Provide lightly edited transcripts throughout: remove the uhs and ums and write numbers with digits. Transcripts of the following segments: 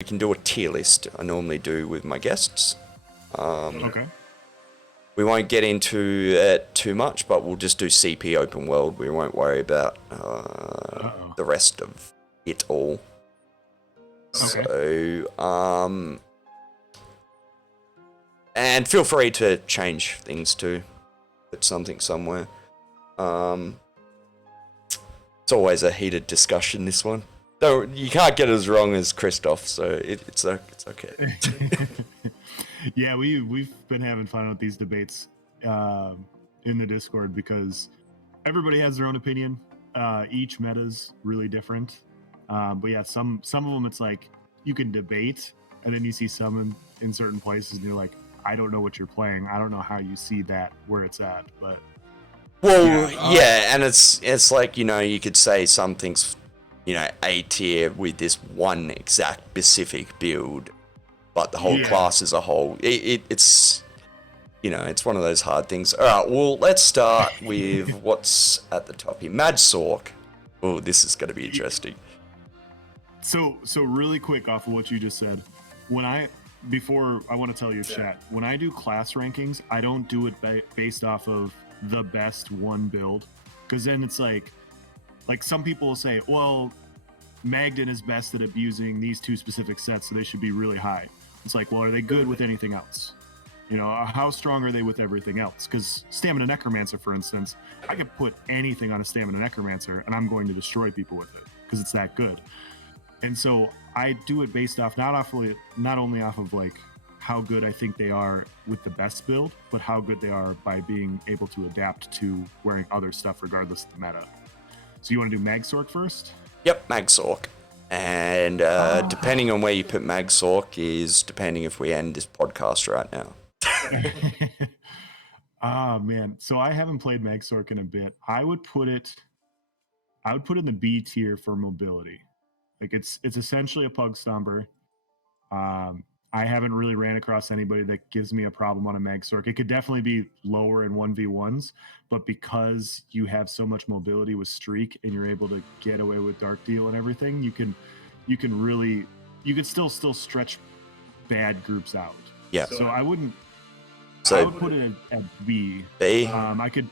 we can do a tier list. I normally do with my guests. Okay. We won't get into it too much, but we'll just do CP open world. We won't worry about the rest of it all. Okay. So, and feel free to change things too. Put something somewhere. It's always a heated discussion, this one. Though you can't get as wrong as Christoph, so it's okay. Yeah, we've been having fun with these debates in the Discord because everybody has their own opinion. Each meta's really different. But yeah, some of them it's like you can debate, and then you see some in certain places, and you're like, I don't know what you're playing. I don't know how you see that where it's at, but. Well, yeah, and it's like, you know, you could say something's, you know, A tier with this one exact specific build, but the whole class as a whole, it's, you know, it's one of those hard things. All right, well, let's start with what's at the top here. Mad Sork. Oh, this is going to be interesting. So really quick off of what you just said, before I want to tell you, chat, when I do class rankings, I don't do it based off of the best one build, because then it's like some people will say, well, Magden is best at abusing these two specific sets, so they should be really high. It's like, well, are they good with anything else? You know, how strong are they with everything else? Because Stamina Necromancer, for instance, I could put anything on a Stamina Necromancer and I'm going to destroy people with it because it's that good. And so I do it based off not only off of like how good I think they are with the best build, but how good they are by being able to adapt to wearing other stuff regardless of the meta. So you want to do Mag Sork first? Yep, Mag Sork. And depending on where you put Mag Sork is depending if we end this podcast right now. Man. So I haven't played Mag Sork in a bit. I would put it in the B tier for mobility. Like it's essentially a pug stomper. I haven't really ran across anybody that gives me a problem on a Mag Sork. It could definitely be lower in 1v1s, but because you have so much mobility with Streak and you're able to get away with Dark Deal and everything, you can still stretch bad groups out. Yeah. So I would put it at B. B. I could.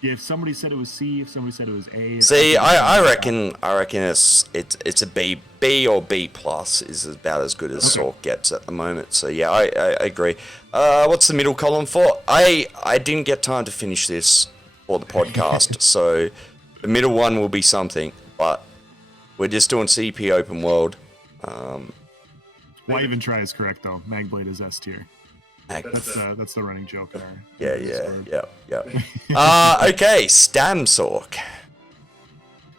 If somebody said it was C, if somebody said it was A. See, I reckon it's a B or B plus is about as good as Sork gets at the moment. So yeah, I agree. What's the middle column for? I didn't get time to finish this for the podcast, so the middle one will be something. But we're just doing CP open world. Why even try is correct though. Magblade is S tier. That's the running joke there. Yeah. Okay, Stam Sork.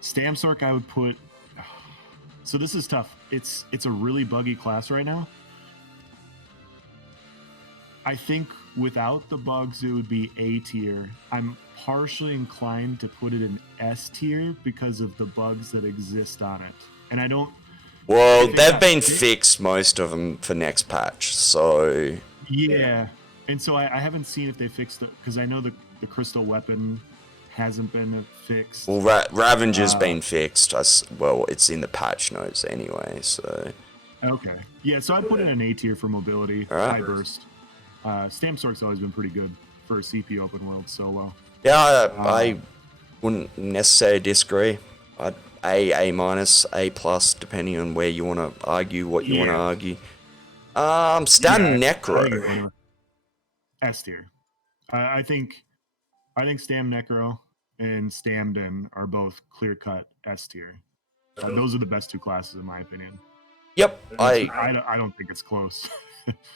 Stam Sork, I would put. So this is tough. It's a really buggy class right now. I think without the bugs, it would be A tier. I'm partially inclined to put it in S tier because of the bugs that exist on it, and I don't. Well, they've been fixed, most of them, for next patch, so. Yeah, and so I haven't seen if they fixed it, because I know the crystal weapon hasn't been fixed. Well, Ravager's been fixed. Well, it's in the patch notes anyway, so. Okay. Yeah, so I'd put it in an A tier for mobility, high burst. Stam Sork's always been pretty good for a CP open world solo. Yeah, I wouldn't necessarily disagree. I'd A minus, A plus, depending on where you want to argue what you want to argue. Stam Necro. S tier. I think Stam Necro and Stamden are both clear cut S tier. Those are the best two classes in my opinion. Yep, I don't think it's close.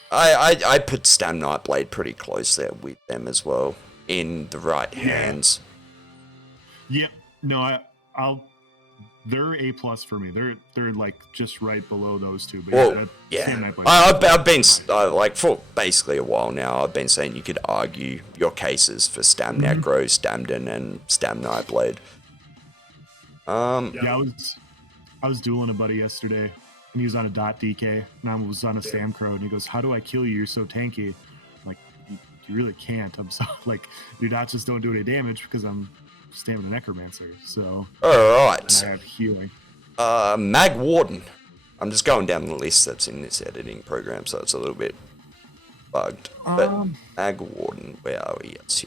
I put Stam Nightblade pretty close there with them as well in the right hands. Yep. No, they're A plus for me. They're like just right below those two. But well, I've been like for basically a while now. I've been saying you could argue your cases for Stam Necro, Stamden, and Stam Nightblade. I was dueling a buddy yesterday, and he was on a .dk, and I was on a Stam Crow, and he goes, "How do I kill you? You're so tanky." I'm like, you really can't. I'm so like your dots just don't do any damage because I'm Stamina Necromancer, so. Alright. I have healing. Mag Warden. I'm just going down the list that's in this editing program, so it's a little bit bugged. But Mag Warden, where are we? Yes,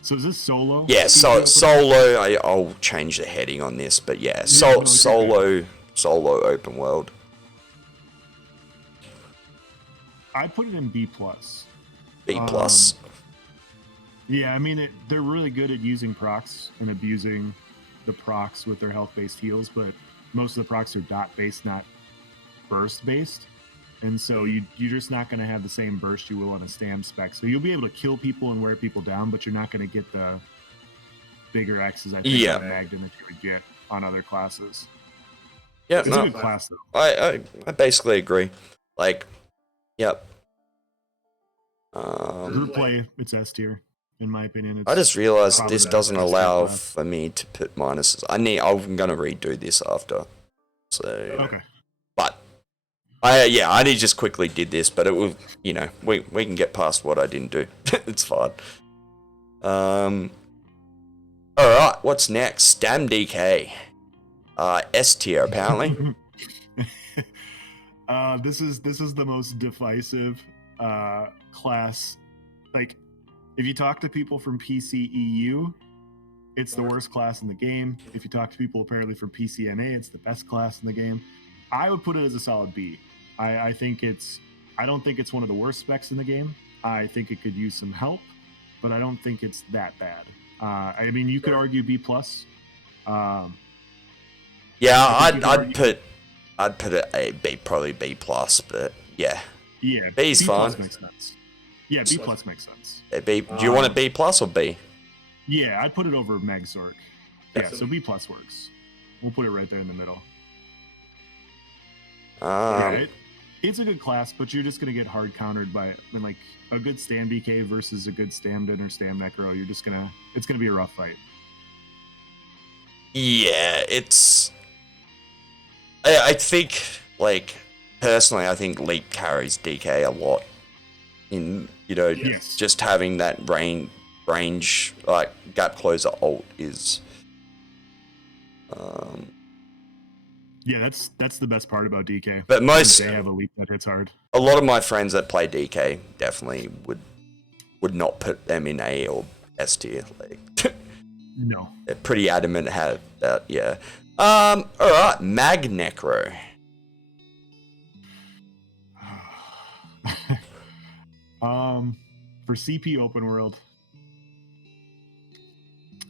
So is this solo? yeah, so solo. I'll change the heading on this, but yeah, solo open world. I put it in B plus. B plus. Yeah, I mean they're really good at using procs and abusing the procs with their health-based heals, but most of the procs are dot-based, not burst-based. And so you're just not going to have the same burst you will on a stam spec. So you'll be able to kill people and wear people down, but you're not going to get the bigger X's I think on Magden that you would get on other classes. Yeah, it's a good class though. I basically agree. Like, yep. Group play, it's S tier. In my opinion, I just realized this doesn't allow for me to put minuses. I'm gonna redo this after. So okay. But I just quickly did this, but it will, we can get past what I didn't do. It's fine. All right, what's next? Stam DK, S tier apparently. This is the most divisive class. Like, if you talk to people from PC EU, it's the worst class in the game. If you talk to people apparently from PCNA, it's the best class in the game. I would put it as a solid B. I don't think it's one of the worst specs in the game. I think it could use some help, but I don't think it's that bad. I mean, you could argue B plus. Yeah, I'd put it a B, probably B plus, but yeah. Yeah, B's B fine. Plus makes sense. Yeah, B plus makes sense. B. Do you want a B plus or B? Yeah, I'd put it over Magzork. Yeah, so B plus works. We'll put it right there in the middle. It's a good class, but you're just gonna get hard countered by like a good Stam BK versus a good Stam Din or Stam Necro. It's gonna be a rough fight. Yeah, I think, like, personally, I think Leap carries DK a lot in, just having that range, like, gap closer ult is... Yeah, that's the best part about DK. But they have a Leap that hits hard. A lot of my friends that play DK definitely would not put them in A or S tier. Like, no. They're pretty adamant about that, yeah. Alright, Mag Necro. For CP open world,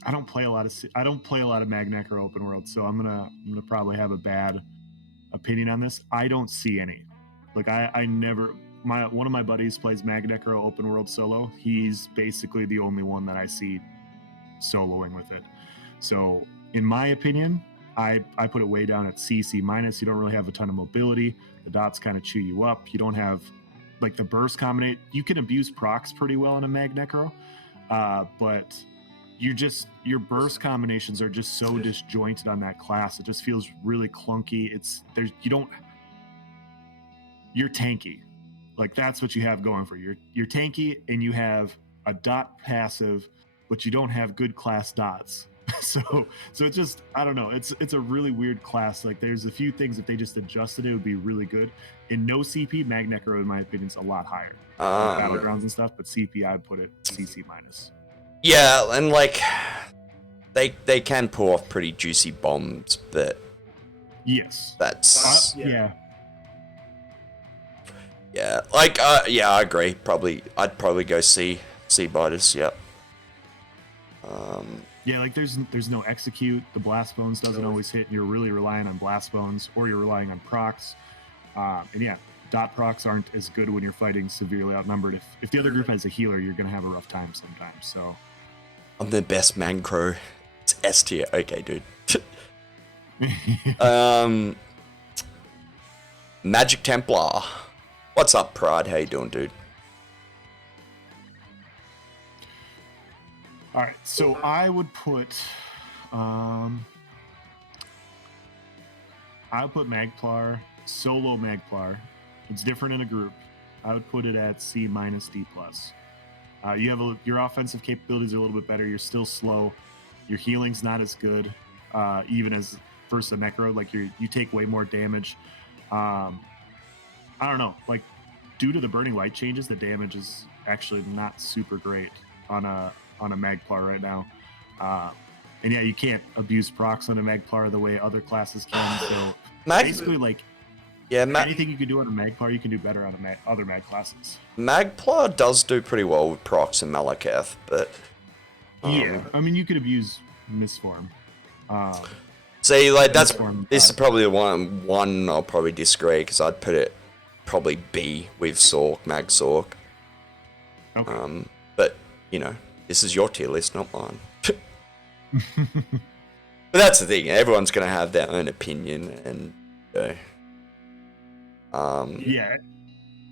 I don't play a lot of Mag Necro open world, so I'm gonna probably have a bad opinion on this. I don't see any. Like I never. One of my buddies plays Mag Necro open world solo. He's basically the only one that I see soloing with it. So in my opinion, I put it way down at C minus. You don't really have a ton of mobility. The dots kind of chew you up. You don't have like the burst combinate. You can abuse procs pretty well in a Mag Necro, but your burst combinations are just so disjointed on that class. It just feels really clunky. You're tanky. Like, that's what you have going for you. You're tanky and you have a dot passive, but you don't have good class dots. so it's just, I don't know. It's a really weird class. Like, there's a few things if they just adjusted it would be really good. In no CP, Mag Necro, in my opinion, is a lot higher. Battlegrounds and stuff, but CP, I'd put it CC minus. Yeah, and like they can pull off pretty juicy bombs, but yes, that's yeah. Like I agree. I'd probably go C minus. Yeah. Yeah, like there's no execute. The blast bones doesn't always hit, and you're really relying on blast bones, or you're relying on procs. And yeah, dot procs aren't as good when you're fighting severely outnumbered. If the other group has a healer, you're gonna have a rough time sometimes. So I'm the best Mancro. It's S tier. Okay, dude. Magic Templar. What's up, Pride? How you doing, dude? All right, so I would put Magplar, solo Magplar. It's different in a group. I would put it at C minus D plus. Your offensive capabilities are a little bit better. You're still slow. Your healing's not as good, even as versus a necro. Like you take way more damage. I don't know. Like due to the burning light changes, the damage is actually not super great on a Magplar right now. And yeah, you can't abuse procs on a Magplar the way other classes can. So basically, like anything you can do on a Magplar, you can do better on other Mag classes. Magplar does do pretty well with procs and Malekith, but yeah, I mean you could abuse Misform. See, like this is probably the one I'll probably disagree because I'd put it probably B with Sork, Mag Sork. Okay. But you know, this is your tier list, not mine. But that's the thing. Everyone's gonna have their own opinion, and yeah,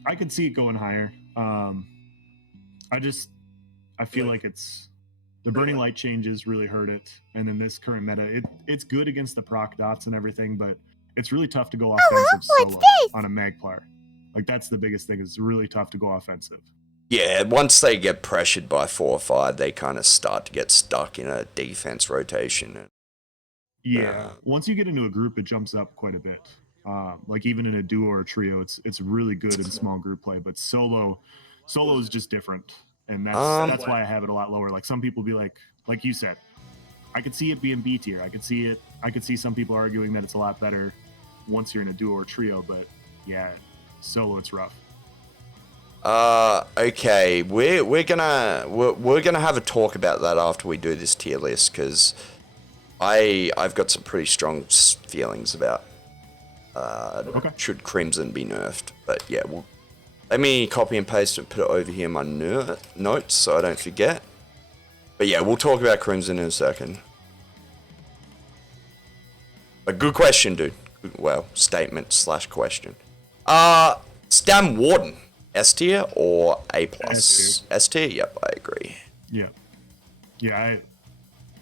I could see it going higher. I feel like it's the burning light changes really hurt it, and then this current meta, it's good against the proc dots and everything, but it's really tough to go offensive solo on a Magplar. Like that's the biggest thing. It's really tough to go offensive. Yeah, once they get pressured by 4 or 5, they kind of start to get stuck in a defense rotation. Yeah, once you get into a group, it jumps up quite a bit. Like even in a duo or a trio, it's really good in small group play. But solo is just different, and that's why I have it a lot lower. Like some people be like you said, I could see it being B tier. I could see some people arguing that it's a lot better once you're in a duo or trio. But yeah, solo it's rough. Okay, we're gonna have a talk about that after we do this tier list because I've got some pretty strong feelings about should Crimson be nerfed, but yeah, let me copy and paste and put it over here in my notes so I don't forget. But yeah, we'll talk about Crimson in a second. A good question, dude. Well, statement/question. Stam Warden. S tier or A plus? S tier? Yep, I agree. Yeah.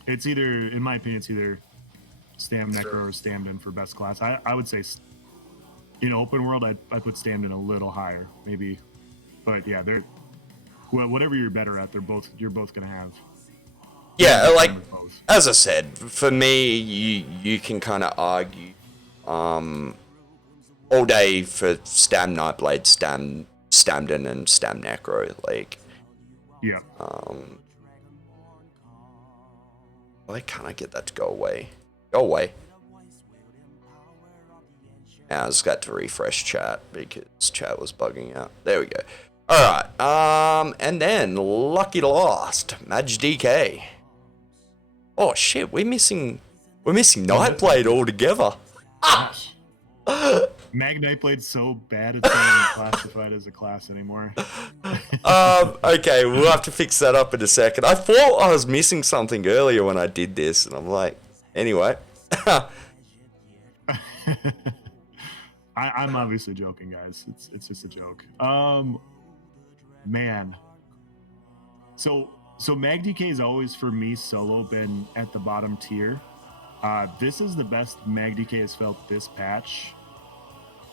It's either, in my opinion, it's either Stam Necro or Stamden for best class. I would say in open world, I put Stamden a little higher, maybe. But yeah, they're whatever you're better at, you're both gonna have. Yeah, like as I said, for me, you can kind of argue all day for Stam Nightblade, Stamden and Stam Necro, like yeah. Why can't I get that to go away? Go away. Now I just got to refresh chat because chat was bugging out. There we go. Alright, and then Lucky Lost, Maj DK. Oh shit, we're missing Nightblade altogether. Gosh. Mag Nightblade's so bad it's not even classified as a class anymore. Okay, we'll have to fix that up in a second. I thought I was missing something earlier when I did this, and I'm like, anyway. I'm obviously joking, guys. It's just a joke. Man. So Mag DK has always, for me, solo been at the bottom tier. This is the best Mag DK has felt this patch,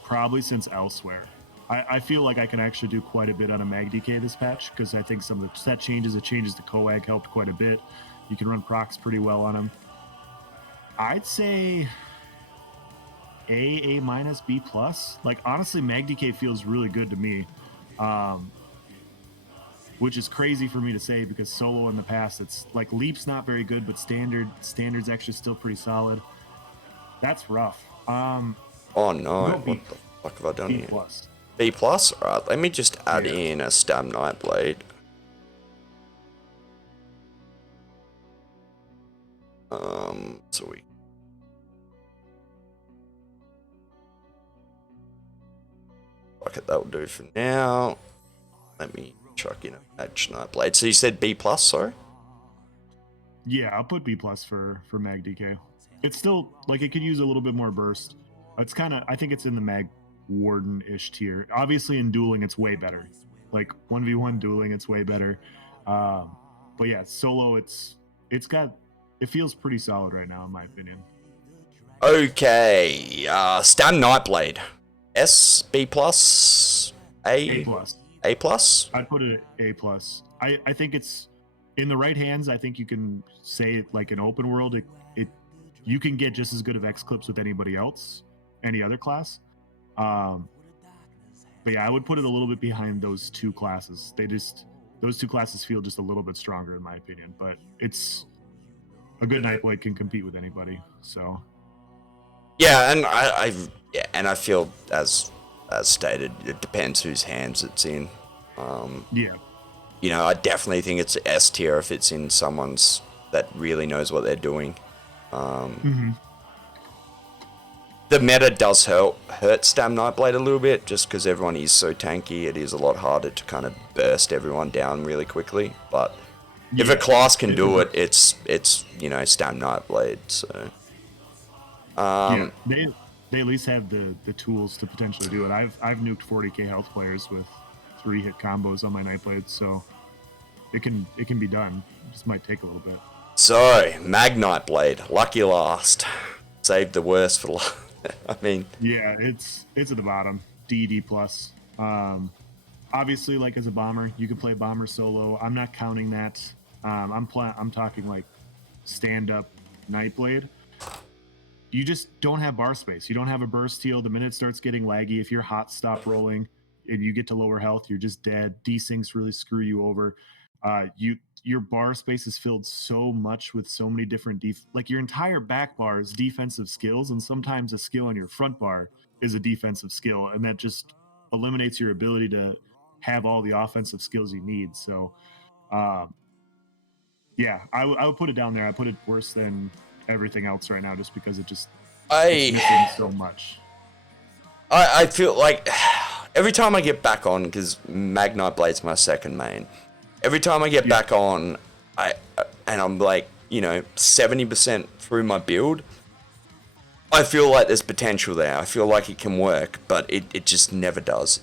probably since Elsewhere. I feel like I can actually do quite a bit on a Mag DK this patch because I think some of the set changes, the changes to Coag helped quite a bit. You can run procs pretty well on him. I'd say A minus, B plus. Like honestly, Mag DK feels really good to me, which is crazy for me to say because solo in the past, it's like Leap's not very good, but standard's actually still pretty solid. That's rough. Oh no, what the fuck have I done here? B plus? Alright, let me just add in a Stam Nightblade. So we... Fuck it, that'll do for now. Let me chuck in a Maj Nightblade. So you said B plus, sorry? Yeah, I'll put B plus for Mag DK. It's still, like, it could use a little bit more burst. It's kind of, I think it's in the Mag Warden-ish tier. Obviously in dueling, it's way better. Like 1v1 dueling, it's way better. But yeah, solo, it feels pretty solid right now, in my opinion. Okay, Stam Nightblade. S, B plus, A plus. A plus? I'd put it at A plus. I think it's in the right hands. I think you can say it like an open world. you can get just as good of X clips with anybody else, any other class. Um, but yeah, I would put it a little bit behind those two classes. Those two classes feel just a little bit stronger in my opinion. But it's a good Nightblade can compete with anybody. So Yeah, and I feel as stated, it depends whose hands it's in. yeah, I definitely think it's S tier if it's in someone's that really knows what they're doing. hmm The meta does hurt Stam Nightblade a little bit, just because everyone is so tanky. It is a lot harder to kind of burst everyone down really quickly. But if a class can do it, it's Stam Nightblade. So yeah, they at least have the tools to potentially do it. I've nuked 40k health players with 3-hit combos on my Nightblade, so it can be done. It just might take a little bit. So, Magnite Blade, lucky last. Saved the worst for last. I mean, Yeah, it's at the bottom. D plus. Obviously, like as a bomber, you can play bomber solo. I'm not counting that. I'm talking like stand up Nightblade. You just don't have bar space. You don't have a burst heal. The minute it starts getting laggy, if your hot stop rolling and you get to lower health, you're just dead. Desyncs really screw you over. Your bar space is filled so much with so many different like your entire back bar is defensive skills, and sometimes a skill on your front bar is a defensive skill, and that just eliminates your ability to have all the offensive skills you need. So, um, yeah, I would put it down there. I put it worse than everything else right now, just because it's missing so much. I feel like every time I get back on, because Magnite Blade's my second main, every time I get back on, and I'm like 70% through my build, I feel like there's potential there. I feel like it can work, but it just never does.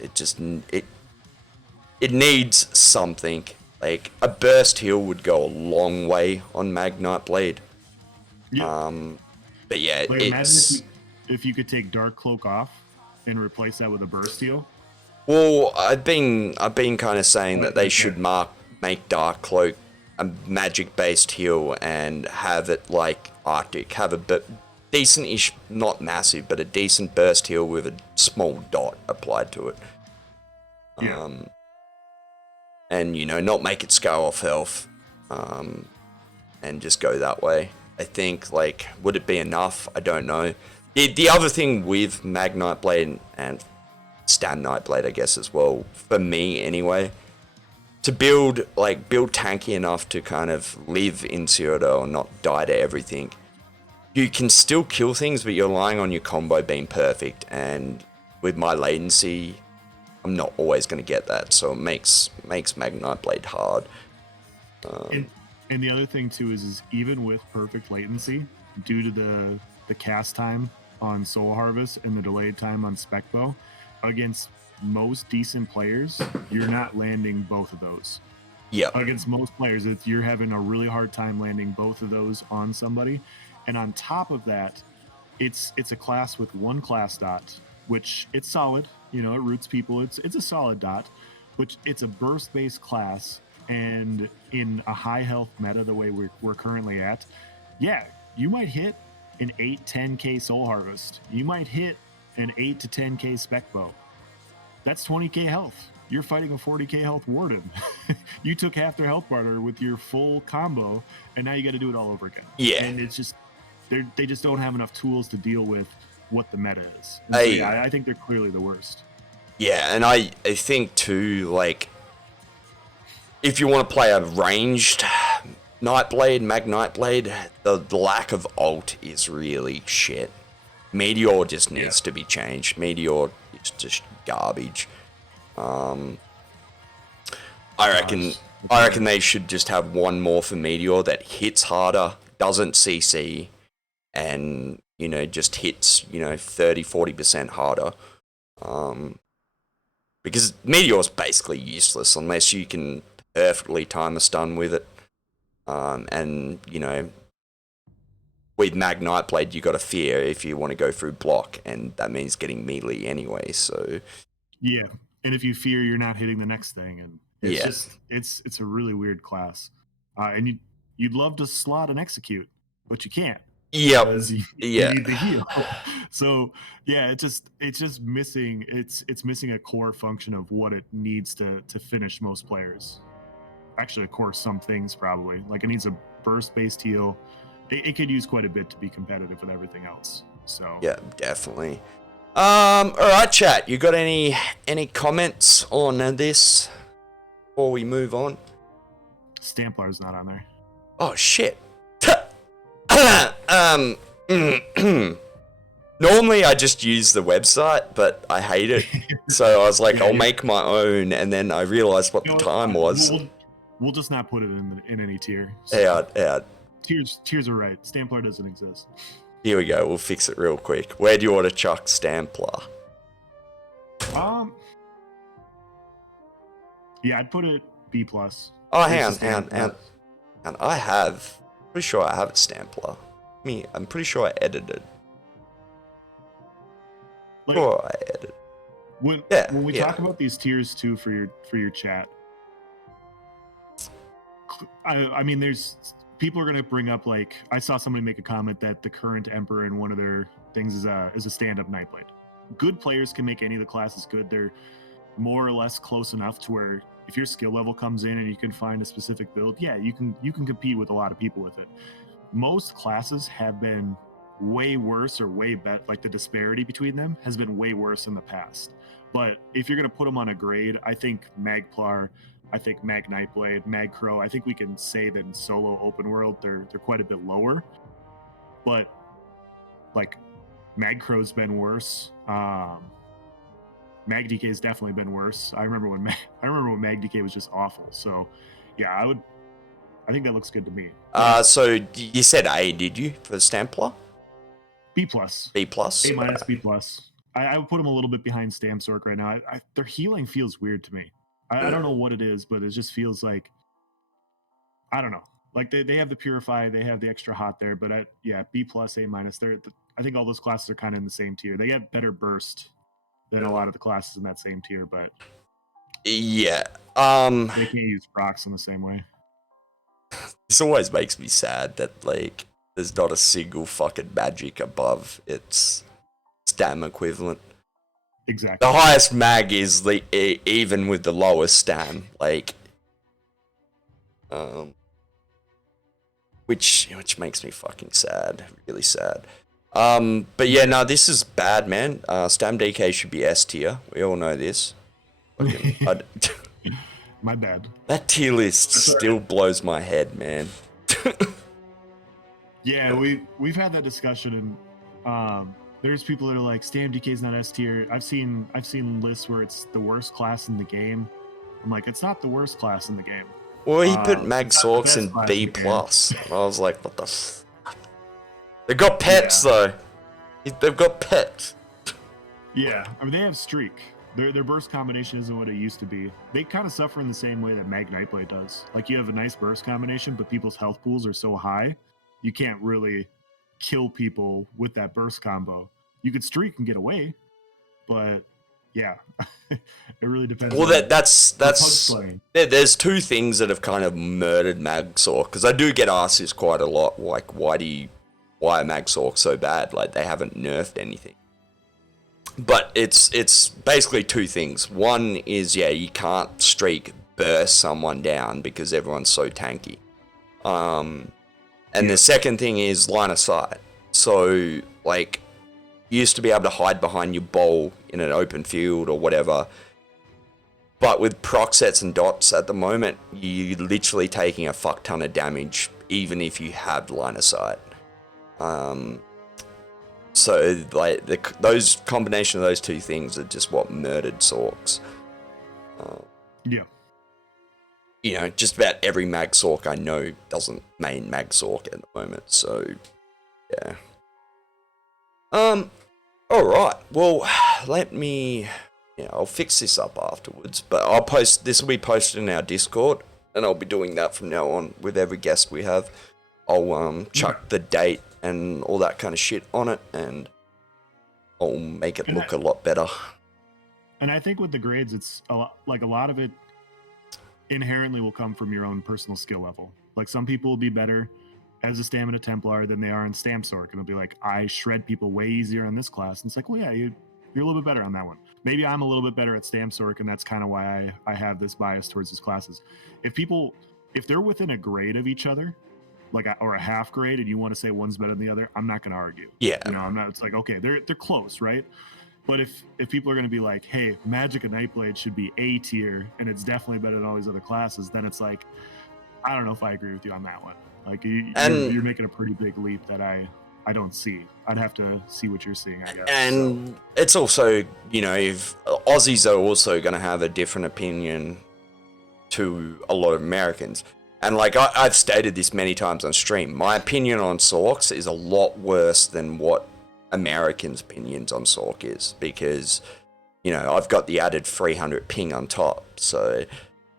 It needs something. Like a burst heal would go a long way on Magnite Blade. Yeah. But yeah, Like imagine if you could take Dark Cloak off and replace that with a burst heal. Well, I've been kind of saying that they should make Dark Cloak a magic based heal and have it like Arctic, have a decent-ish, not massive, but a decent burst heal with a small dot applied to it. Yeah. And not make it scale off health, and just go that way. I think, like, would it be enough? I don't know. The other thing with Magnite Blade and Stam Nightblade, I guess, as well, for me anyway, to build tanky enough to kind of live in Cyrodiil and not die to everything. You can still kill things, but you're relying on your combo being perfect, and with my latency, I'm not always going to get that, so it makes Magnite Blade hard. And the other thing too is even with perfect latency, due to the cast time on Soul Harvest and the delayed time on Spec Bow, against most decent players, you're not landing both of those. Yeah. Against most players, you're having a really hard time landing both of those on somebody. And on top of that, it's a class with one class dot, which it's solid. It roots people. It's a solid dot, which it's a burst based class, and in a high health meta the way we're currently at, yeah, you might hit an 8-10k Soul Harvest. You might hit an 8 to 10k Spec Bow. That's 20k health. You're fighting a 40k health Warden. You took half their health bar with your full combo, and now you got to do it all over again. Yeah. And it's just they just don't have enough tools to deal with what the meta is. I think they're clearly the worst. Yeah, and I think too, like, if you want to play a ranged Nightblade, Magnite Blade, the lack of ult is really shit. Meteor just needs to be changed. Meteor is just garbage. I reckon they should just have one more for Meteor that hits harder, doesn't CC, and just hits 30-40% harder. Because Meteor's basically useless unless you can perfectly time a stun with it. And with Magnite Blade, you got to fear if you want to go through block, and that means getting melee anyway. So yeah, and if you fear, you're not hitting the next thing, and it's a really weird class. And you'd love to slot and execute, but you can't. Yep. because you need the heal. So yeah, it's just missing it's missing a core function of what it needs to finish most players. Actually, of course, some things probably like it needs a burst based heal. It could use quite a bit to be competitive with everything else. So Yeah, definitely. All right, chat. You got any comments on this before we move on? Stamplar's not on there. Oh shit. Normally I just use the website, but I hate it. So I was like, I'll make my own, and then I realized what the time was. We'll just not put it in any tier. So out. Tiers are right. Stamplar doesn't exist. Here we go. We'll fix it real quick. Where do you want to chuck Stamplar? Yeah, I'd put it B+. Oh, hang on. And pretty sure I have a Stamplar. I'm pretty sure I edited. Like, I edited. When we talk about these tiers too for your chat, I mean, there's people are gonna bring up, like, I saw somebody make a comment that the current Emperor in one of their things is a stand-up Nightblade. Good players can make any of the classes good. They're more or less close enough to where if your skill level comes in and you can find a specific build, yeah, you can compete with a lot of people with it. Most classes have been way worse or way better. Like, the disparity between them has been way worse in the past. But if you're going to put them on a grade, I think Magplar, I think Mag Nightblade, Mag Crow, I think we can say that in solo open world they're quite a bit lower. But like, Mag Crow's been worse. Mag DK's definitely been worse. I remember when Mag DK was just awful. So yeah, I think that looks good to me. So you said A, did you, for Stamplar? B+. B+? A-, B+. I would put them a little bit behind Stamsork right now. Their healing feels weird to me. I don't know what it is, but it just feels like, I don't know. Like, they have the Purify, they have the extra hot there, but B+, A-. I think all those classes are kind of in the same tier. They get better burst than a lot of the classes in that same tier, but yeah, they can't use procs in the same way. This always makes me sad that, like, there's not a single fucking magic above its stam equivalent. Exactly. The highest mag is even with the lowest stam, like, which makes me fucking sad, really sad. But yeah, no, this is bad, man. Stam DK should be S tier. We all know this. My bad. That tier list still blows my head, man. Yeah, we've had that discussion, and there's people that are like, Stam DK's not S tier. I've seen lists where it's the worst class in the game. I'm like, it's not the worst class in the game. Well, he put Mag Sorks in B+. And I was like, what the fuck? They've got pets, though. They've got pets. Yeah, I mean, they have Streak. Their burst combination isn't what it used to be. They kind of suffer in the same way that Mag Nightblade does. Like, you have a nice burst combination, but people's health pools are so high, you can't really kill people with that burst combo. You could streak and get away, but yeah, it really depends. Well, that's there's two things that have kind of murdered Magsork, because I do get asked this quite a lot, like, why are Magsork so bad? Like, they haven't nerfed anything. But it's basically two things. One is, yeah, you can't streak burst someone down because everyone's so tanky. And the second thing is line of sight. So, like, you used to be able to hide behind your bowl in an open field or whatever. But with proc sets and dots at the moment, you're literally taking a fuck ton of damage, even if you have line of sight. So, like, those combination of those two things are just what murdered Sorks. Yeah. You know, just about every Mag Sork I know doesn't main Mag Sork at the moment, so, yeah. Alright, well, let me, I'll fix this up afterwards, but this will be posted in our Discord, and I'll be doing that from now on with every guest we have. I'll, chuck the date and all that kind of shit on it, and I'll make it look a lot better. And I think with the grades, it's a lot of it inherently will come from your own personal skill level. Like, some people will be better as a Stamina Templar than they are in Stamp Sork. And it'll be like, I shred people way easier in this class. And it's like, well, yeah, you're a little bit better on that one. Maybe I'm a little bit better at Stamp Sork, and that's kind of why I have this bias towards these classes. If they're within a grade of each other, like or a half grade, and you want to say one's better than the other, I'm not going to argue. Yeah. You know, I'm not. It's like, okay, they're close, right? But if people are going to be like, hey, Magic and Nightblade should be A tier, and it's definitely better than all these other classes, then it's like, I don't know if I agree with you on that one. Like you're making a pretty big leap that I don't see. I'd have to see what you're seeing, I guess. And it's also, you know, if Aussies are also going to have a different opinion to a lot of Americans. And like I've stated this many times on stream, my opinion on Sorks is a lot worse than what Americans' opinions on Sork is, because, you know, I've got the added 300 ping on top. So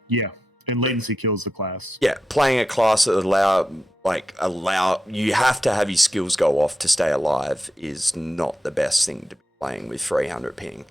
yeah. And latency kills the class. Yeah, playing a class that allow you have to have your skills go off to stay alive is not the best thing to be playing with 300 ping.